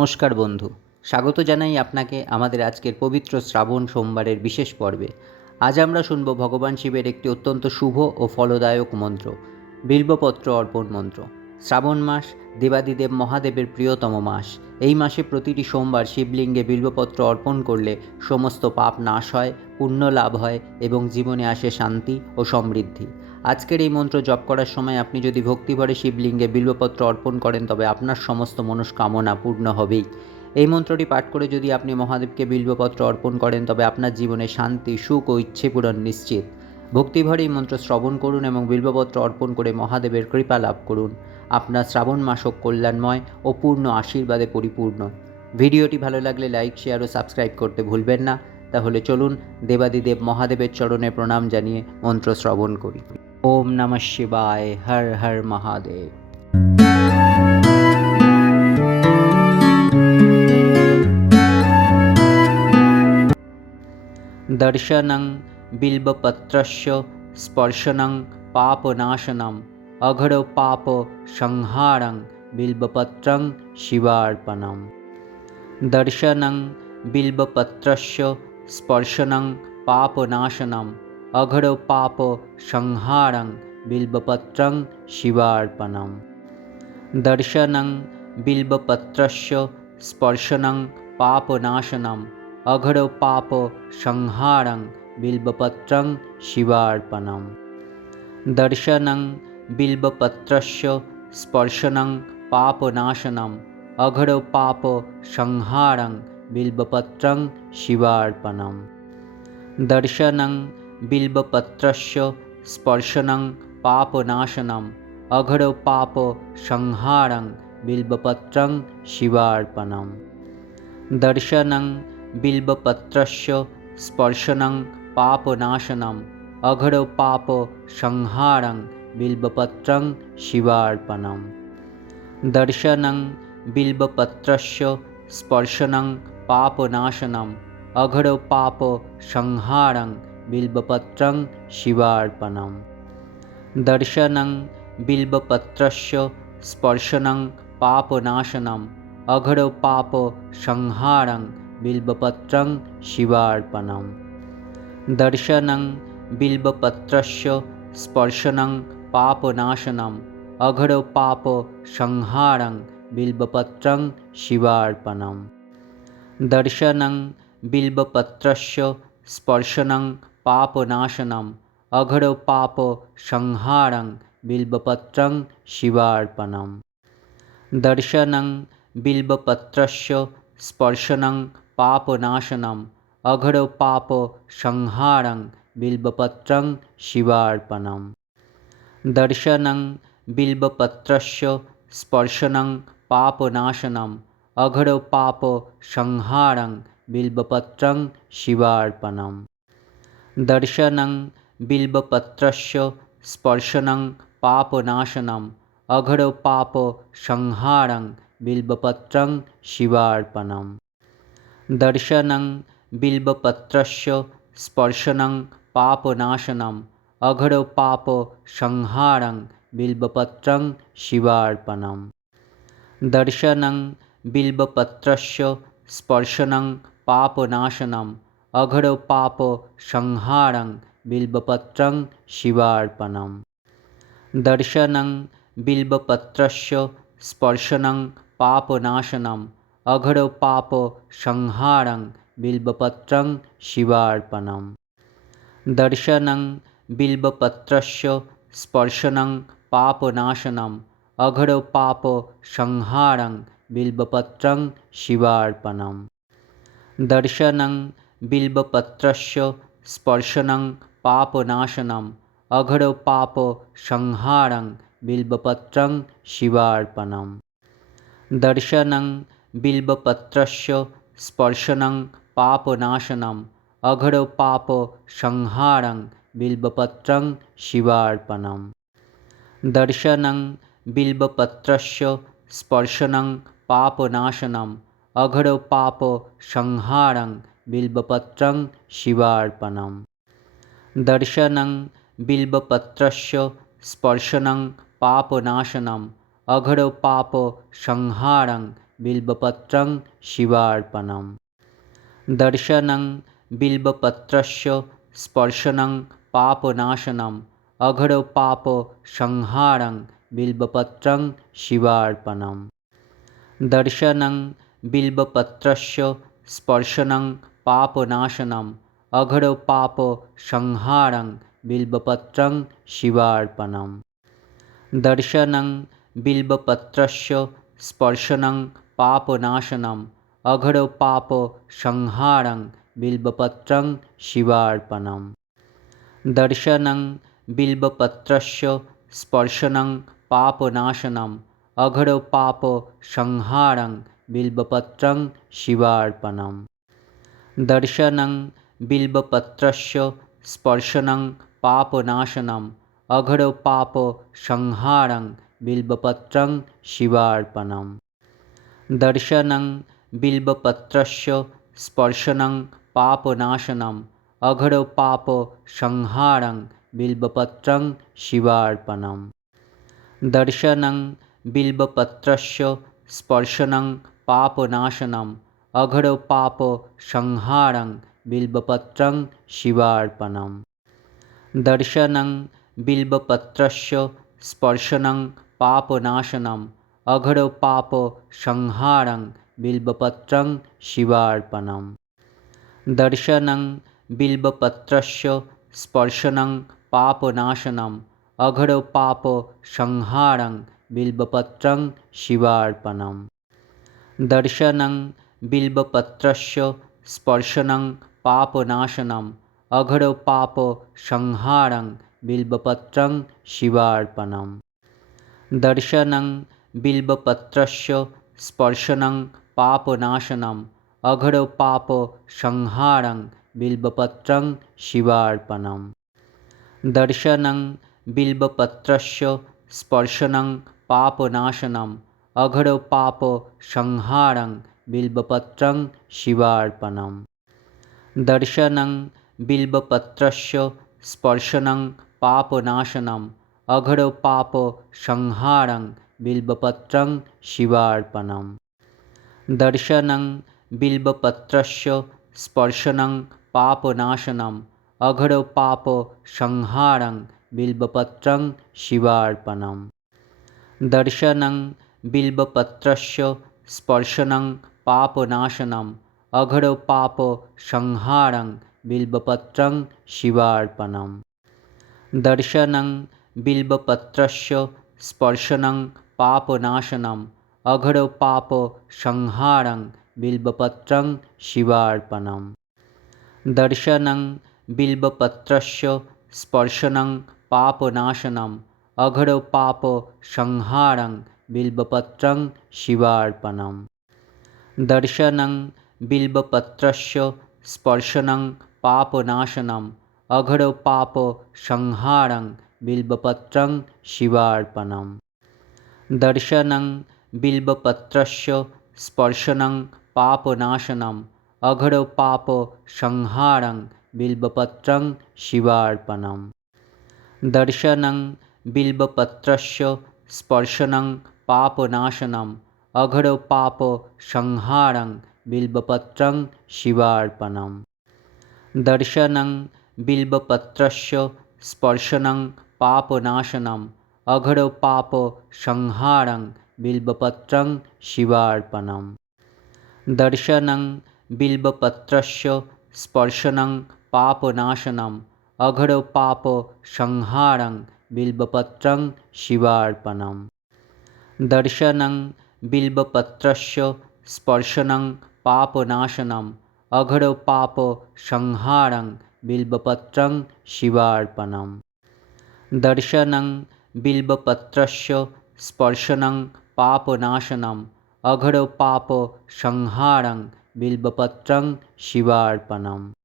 নমস্কার বন্ধু, স্বাগত জানাই আপনাকে আমাদের আজকের পবিত্র শ্রাবণ সোমবারের বিশেষ পর্বে। আজ আমরা শুনব ভগবান শিবের একটি অত্যন্ত শুভ ও ফলদায়ক মন্ত্র, বিল্বপত্র অর্পণ মন্ত্র। শ্রাবণ মাস দেবাদিদেব মহাদেবের প্রিয়তম মাস। এই মাসে প্রতিটি সোমবার শিবলিঙ্গে বিল্বপত্র অর্পণ করলে সমস্ত পাপ নাশ হয়, পুণ্য লাভ হয় এবং জীবনে আসে শান্তি ও সমৃদ্ধি। আজকের এই মন্ত্র জপ করার সময় আপনি যদি ভক্তিভরে শিবলিঙ্গে বিল্বপত্র অর্পণ করেন তবে আপনার সমস্ত মনস্কামনা পূর্ণ হবেই। এই মন্ত্রটি পাঠ করে যদি আপনি মহাদেবকে বিল্বপত্র অর্পণ করেন তবে আপনার জীবনে শান্তি, সুখ ও ইচ্ছে পূরণ নিশ্চিত। ভক্তিভরে এই মন্ত্র শ্রবণ করুন এবং বিল্বপত্র অর্পণ করে মহাদেবের কৃপা লাভ করুন। আপনার শ্রাবণ মাস হোক কল্যাণময় ও পূর্ণ আশীর্বাদে পরিপূর্ণ। ভিডিওটি ভালো লাগলে লাইক, শেয়ার ও সাবস্ক্রাইব করতে ভুলবেন না। তাহলে চলুন দেবাদিদেব মহাদেবের চরণে প্রণাম জানিয়ে মন্ত্র শ্রবণ করি। ओम नमः शिवाय। हर हर महादेव। दर्शनं बिल्बपत्रस्य स्पर्शनं पापनाशनम् अघरो पाप संहारं बिल्बपत्रं शिवार्पणम्। दर्शनं बिल्बपत्रस्य स्पर्शनं पापनाशनम् अघरो पाप संहारं बिल्बपत्रं शिवार्पणम्। दर्शनं बिल्बपत्रस्य स्पर्शनं पापनाशनम् अघरो पाप संहारं बिल्बपत्रं शिवार्पणम्। दर्शनं बिल्बपत्रस्य स्पर्शनं पापनाशनम् अघरो पाप संहारं बिल्बपत्रं शिवार्पणम्। दर्शनं बिल्बपत्रस्य स्पर्शनं पापनाशनम् अघरो पाप संहारं बिल्बपत्रं शिवार्पणम्। दर्शनं बिल्बपत्रस्य स्पर्शनं पापनाशनम् अघरो पाप संहारं बिल्बपत्रं शिवार्पणम्। दर्शनं बिल्बपत्रस्य स्पर्शनं पापनाशनम् अघरो पाप संहारं बिल्बपत्रं शिवार्पणम्। दर्शनं बिल्बपत्रस्य स्पर्शनं पापनाशनम् अघरो पाप संहारं बिल्बपत्रं शिवार्पणम्। दर्शनं बिल्बपत्रस्य स्पर्शनं पापनाशनम् अघरो पाप संहारं बिल्बपत्रं शिवार्पणम्। दर्शनं बिल्बपत्रस्य स्पर्शनं पापनाशनम् अघरो पाप संहारं बिल्बपत्रं शिवार्पणम्। दर्शनं बिल्बपत्रस्य स्पर्शनं पापनाशनम् अघरो पाप संहारं बिल्बपत्रं शिवार्पणम्। दर्शनं बिल्बपत्रस्य स्पर्शनं पापनाशनम् अघरो पाप संहारं बिल्बपत्रं शिवार्पणम्। दर्शनं बिल्बपत्रस्य स्पर्शनं पापनाशनम् अघरो पाप संहारं बिल्बपत्रं शिवार्पणम्। दर्शनं बिल्बपत्रस्य स्पर्शनं पापनाशनम् अघरो पाप संहारं बिल्बपत्रं शिवार्पणम्। दर्शनं बिल्बपत्रस्य स्पर्शनं पापनाशनम् अघरो पाप संहारं बिल्बपत्रं शिवार्पणम्। दर्शनं बिल्बपत्रस्य स्पर्शनं पापनाशनम् अघरो पाप संहारं बिल्बपत्रं शिवार्पणम्। दर्शनं बिल्बपत्रस्य स्पर्शनं पापनाशनम् अघरो पाप संहारं बिल्बपत्रं शिवार्पणम्। दर्शनं बिल्बपत्रस्य स्पर्शनं पापनाशनम् अघरो पाप संहारं बिल्बपत्रं शिवार्पणम्। दर्शनं बिल्बपत्रस्य स्पर्शनं पापनाशनम् अघरो पाप संहारं बिल्बपत्रं शिवार्पणम्। दर्शनं बिल्बपत्रस्य स्पर्शनं पापनाशनम् अघरो पाप संहारं बिल्बपत्रं शिवार्पणम्। दर्शनं बिल्बपत्रस्य स्पर्शनं पापनाशनम् अघरो पाप संहारं बिल्बपत्रं शिवार्पणम्। दर्शनं बिल्बपत्रस्य स्पर्शनं पापनाशनम् अघरो पापसंहारं बिल्बपत्रं शिवार्पणम्। दर्शनं बिल्बपत्रस्य स्पर्शनं पापनाशनम् अघरो पापसंहारं बिल्बपत्रं शिवार्पणम्। दर्शनं बिल्बपत्रस्य स्पर्शनं पापनाशनम् अघरो पापसंहारं बिल्बपत्रं शिवार्पणम्। दर्शनं बिल्बपत्रस्य स्पर्शनं पापनाशनम् अघरो पापसंहारं बिल्बपत्रं शिवार्पणम्। दर्शनं बिल्बपत्रस्य स्पर्शनं पापनाशनम् अघरो पापसंहारं बिल्बपत्रं शिवार्पणम्। दर्शनं बिल्बपत्रस्य स्पर्शनं पापनाशनम् अघरो पापसंहारं बिल्बपत्रं शिवार्पणम्। दर्शनं बिल्बपत्रस्य स्पर्शनं पापनाशनम् अघरो पापसंहारं बिल्बपत्रं शिवार्पणम्। दर्शनं बिल्बपत्रस्य स्पर्शनं पापनाशनम् अघरो पापसंहारं बिल्बपत्रं शिवार्पणम्। दर्शनं बिल्बपत्रस्य स्पर्शनं पापनाशनम् अघरो पापसंहारं बिल्बपत्रं शिवार्पणम्। दर्शनं बिल्बपत्रस्य स्पर्शनं पापनाशनम् अघरो पापसंहारं बिल्बपत्रं शिवार्पणम्। दर्शनं बिल्बपत्रस्य स्पर्शनं पापनाशनम् अघरो पापसंहारं बिल्बपत्रं शिवार्पणम्। दर्शनं बिल्बपत्रस्य स्पर्शनं पापनाशनम् अघरो पापसंहारं बिल्बपत्रं शिवार्पणम्। दर्शनं बिल्बपत्रस्य स्पर्शनं पापनाशनम् अघरो पापसंहारं बिल्बपत्रं शिवार्पणम्। दर्शनं बिल्बपत्रस्य स्पर्शनं पापनाशनम् अघरो पापसंहारं बिल्बपत्रं शिवार्पणम्। दर्शनं बिल्बपत्रस्य स्पर्शनं पापनाशनम् अघरो पापसंहारं बिल्बपत्रं शिवार्पणम्। दर्शनं बिल्बपत्रस्य स्पर्शनं पापनाशनम् अघरो पापसंहारं बिल्बपत्रं शिवार्पणम्। दर्शनं बिल्बपत्रस्य स्पर्शनं पापनाशनम् अघरो पापसंहारं बिल्बपत्रं शिवार्पणम्। दर्शनं बिल्बपत्रस्य स्पर्शनं पापनाशनम् अघरो पापसंहारं बिल्बपत्रं शिवार्पणम्। दर्शनं बिल्बपत्रस्य स्पर्शनं पापनाशनम् अघरो पापसंहारं बिल्बपत्रं शिवार्पणम्। दर्शनं बिल्बपत्रस्य स्पर्शनं पापनाशनम् अघरो पापसंहारं बिल्बपत्रं शिवार्पणम्। दर्शनं बिल्बपत्रस्य स्पर्शनं पापनाशनम् अघरो पापसंहारं बिल्बपत्रं शिवार्पणम्। दर्शनं बिल्बपत्रस्य स्पर्शनं पापनाशनम् अघरो पापसंहारं बिल्बपत्रं शिवार्पणम्। दर्शनं बिल्बपत्रस्य स्पर्शनं पापनाशनम् अघरो पापसंहारं बिल्बपत्रं शिवार्पणम्। दर्शनं बिल्बपत्रस्य स्पर्शनं पापनाशनम् अघरो पापसंहारं बिल्बपत्रं शिवार्पणम्।